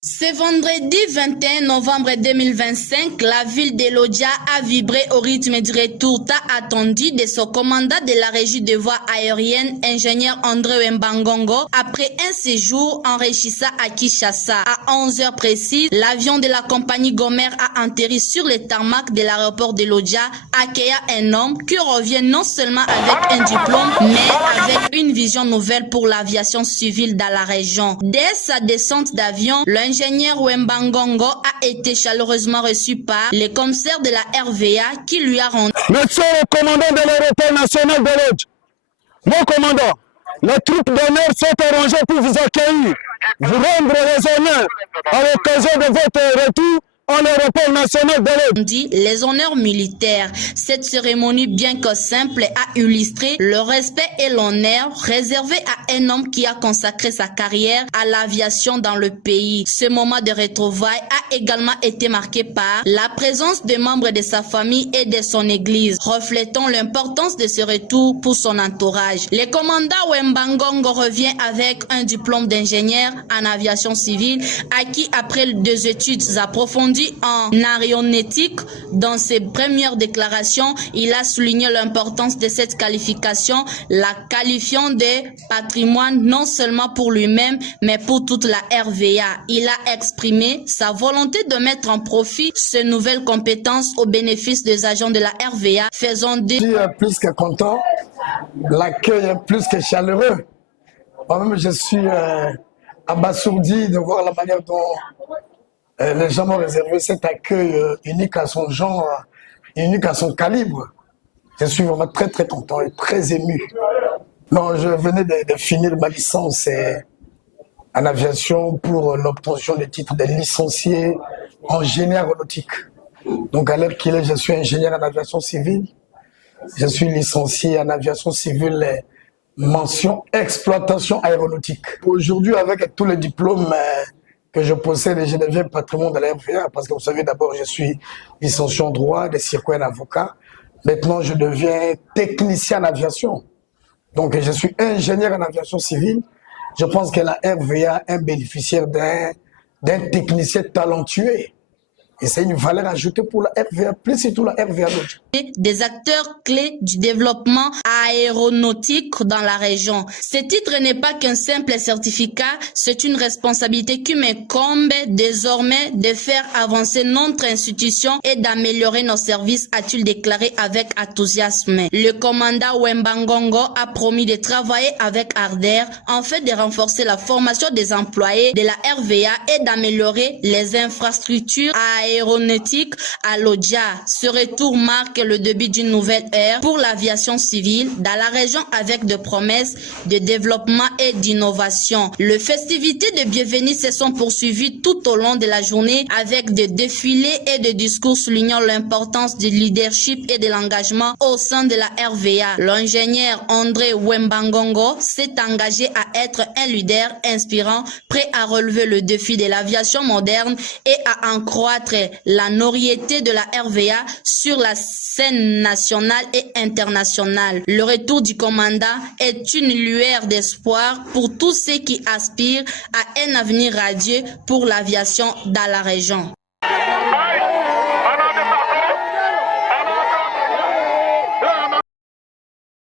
Ce vendredi 21 novembre 2025, la ville de Lodja a vibré au rythme du retour tant attendu de son commandant de la régie de voies aériennes, ingénieur André Wembangongo, après un séjour enrichissant à Kinshasa. À 11h précises, l'avion de la compagnie Gomer a atterri sur le tarmac de l'aéroport de Lodja, accueillant un homme qui revient non seulement avec un diplôme, mais avec une vision nouvelle pour l'aviation civile dans la région. Dès sa descente d'avion, l'ingénieur Wembangongo a été chaleureusement reçu par le commissaire de la RVA qui lui a rendu. Monsieur le commandant de l'aéroport national de Lodja, mon commandant, les troupes d'honneur sont arrangées pour vous accueillir, vous rendre les honneurs à l'occasion de votre retour à l'aéroport national de Lodja. Dit les honneurs militaires. Cette cérémonie, bien que simple, a illustré le respect et l'honneur réservé à un homme qui a consacré sa carrière à l'aviation dans le pays. Ce moment de retrouvailles a également été marqué par la présence de membres de sa famille et de son église, reflétant l'importance de ce retour pour son entourage. Le commandant Wembangongo revient avec un diplôme d'ingénieur en aviation civile acquis après des études approfondies en aéronautique. Dans ses premières déclarations, il a souligné l'importance de cette qualification, la qualifiant de patrimoine non seulement pour lui-même, mais pour toute la RVA. Il a exprimé sa volonté de mettre en profit ces nouvelles compétences au bénéfice des agents de la RVA, faisant de... Je suis plus que content, l'accueil est plus que chaleureux. Moi-même, je suis abasourdi de voir la manière dont les gens m'ont réservé cet accueil unique à son genre, unique à son calibre. Je suis vraiment très très content et très ému. Non, je venais de finir ma licence en aviation pour l'obtention des titres de licencié en génie aéronautique. Donc à l'heure qu'il est, je suis ingénieur en aviation civile. Je suis licencié en aviation civile mention exploitation aéronautique. Aujourd'hui, avec tous les diplômes que je possède et je deviens patrimoine de la RVA, parce que vous savez, d'abord, je suis licencié en droit, des circuits en avocat. Maintenant, je deviens technicien en aviation. Donc, je suis ingénieur en aviation civile. Je pense que la RVA est un bénéficiaire d'un technicien talentueux. Et c'est une valeur ajoutée pour la RVA, plus surtout la RVA Lodja. Des acteurs clés du développement aéronautique dans la région. Ce titre n'est pas qu'un simple certificat, c'est une responsabilité qui m'incombe désormais de faire avancer notre institution et d'améliorer nos services, a-t-il déclaré avec enthousiasme. Le commandant Wembangongo a promis de travailler avec ardeur en fait de renforcer la formation des employés de la RVA et d'améliorer les infrastructures aéronautique à Lodja. Ce retour marque le début d'une nouvelle ère pour l'aviation civile dans la région avec des promesses de développement et d'innovation. Les festivités de bienvenue se sont poursuivies tout au long de la journée avec des défilés et des discours soulignant l'importance du leadership et de l'engagement au sein de la RVA. L'ingénieur André Wembangongo s'est engagé à être un leader inspirant, prêt à relever le défi de l'aviation moderne et à en croître la notoriété de la RVA sur la scène nationale et internationale. Le retour du commandant est une lueur d'espoir pour tous ceux qui aspirent à un avenir radieux pour l'aviation dans la région.